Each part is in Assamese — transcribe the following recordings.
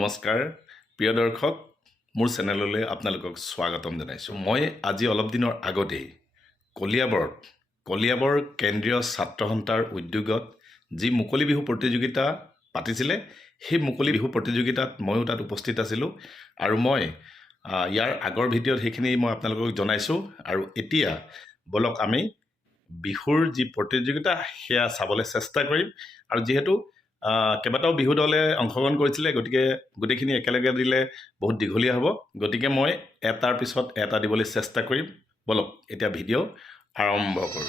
নমস্কাৰ প্ৰিয় দৰ্শক মোৰ চেনেললৈ আপোনালোকক স্বাগতম জনাইছোঁ। মই আজি অলপ দিনৰ আগতেই কলিয়াবৰ কেন্দ্ৰীয় ছাত্ৰ সন্থাৰ উদ্যোগত যি মুকলি বিহু প্ৰতিযোগিতা পাতিছিলে সেই মুকলি বিহু প্ৰতিযোগিতাত ময়ো তাত উপস্থিত আছিলোঁ আৰু মই ইয়াৰ আগৰ ভিডিঅ'ত সেইখিনি মই আপোনালোকক জনাইছোঁ। আৰু এতিয়া বলক আমি বিহুৰ যি প্ৰতিযোগিতা সেয়া চাবলৈ চেষ্টা কৰিম। আৰু যিহেতু কেইবাটাও বিহু দলে অংশগ্ৰহণ কৰিছিলে, গতিকে গোটেইখিনি একেলগে দিলে বহুত দীঘলীয়া হ'ব, গতিকে মই এটাৰ পিছত এটা দিবলৈ চেষ্টা কৰিম। বলক এতিয়া ভিডিঅ' আৰম্ভ কৰোঁ।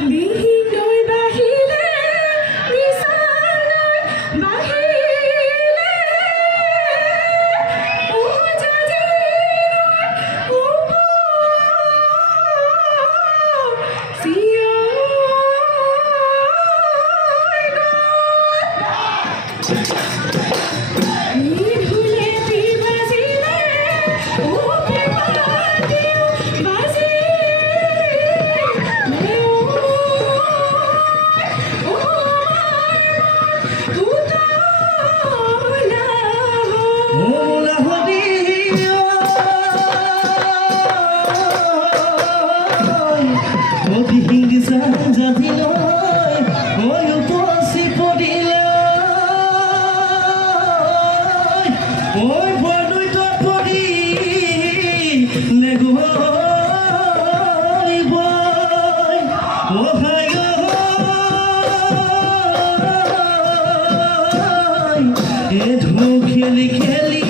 বিহিলৈ বাহিলে নিচালৈ বাহিলে খেলি খেলি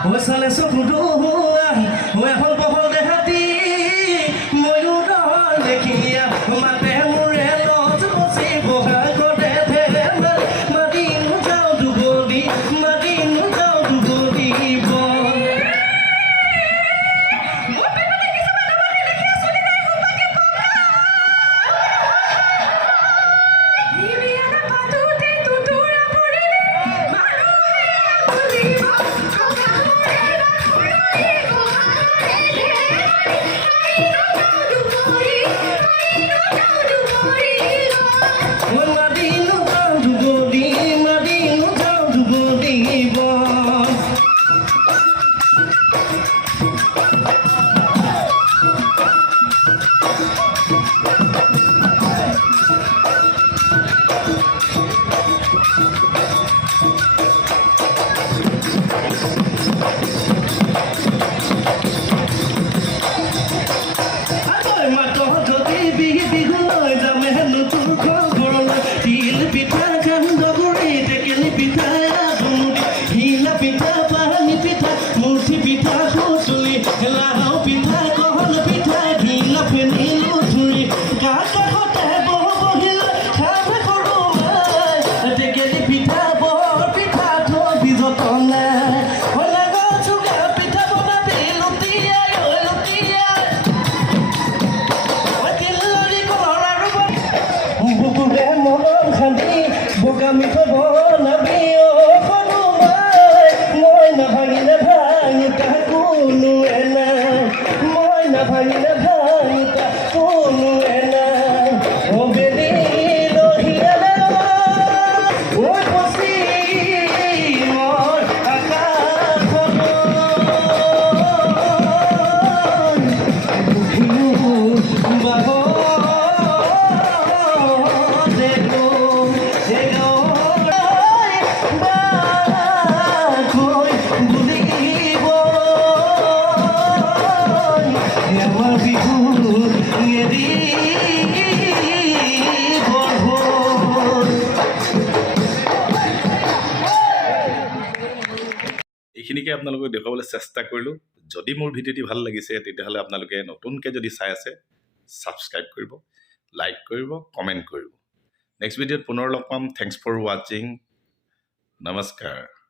ঐ চালে চকুটো ঐ এখন বহল দেহাতী ময়ো নহয় দেখিয়া মাতে মোৰে লজ বচি বহাগতে ধেমালি মাদিনো যাওঁ দুবলি মাদিনো যাওঁ দুবলিব মাদিনো যাওঁ দুবলি মাদিনো যাওঁ দুবলিব মাতহ যদি বিহুলৈ যামে হেনো তোৰ ঘৰলৈ তিল পিঠা সান্দগুৰি টেকেলি পিঠা আদুৰি ঘিলা পিঠা পানী পিঠা মুঠি পিঠা সুতুলি লাও পিঠা কহল পিঠা ঘিলা ফেনি লুঠুৰি কাষতে বহিলৈ খাব কৰোঁ মাই টেকেলি পিঠা বৰ পিঠা থবি যতনে চুগা পিঠা বনাবি লুটিয়াই লুটিয়াই বুকুৰে মন খান্দি বোকা মিঠা বনাবি হনুমাই মই নাভাঙিলে ভাঙোতা কোনোৱে নাই মই নাভাঙিলে ভাঙোতা কোনোৱে নাই বেলি লহিয়ালে ঐ পশ্চিমৰ আকাশখন এইখিনিকে আপোনালোকক দেখুৱাবলৈ চেষ্টা কৰিলোঁ যদি মোৰ ভিডিঅ'টি ভাল লাগিছে তেতিয়াহ'লে আপোনালোকে নতুনকৈ যদি চাই আছে ছাবস্ক্ৰাইব কৰিব লাইক কৰিব কমেণ্ট কৰিব নেক্সট ভিডিঅ'ত পুনৰ লগ পাম থেংকছ ফৰ ৱাচিং নমস্কাৰ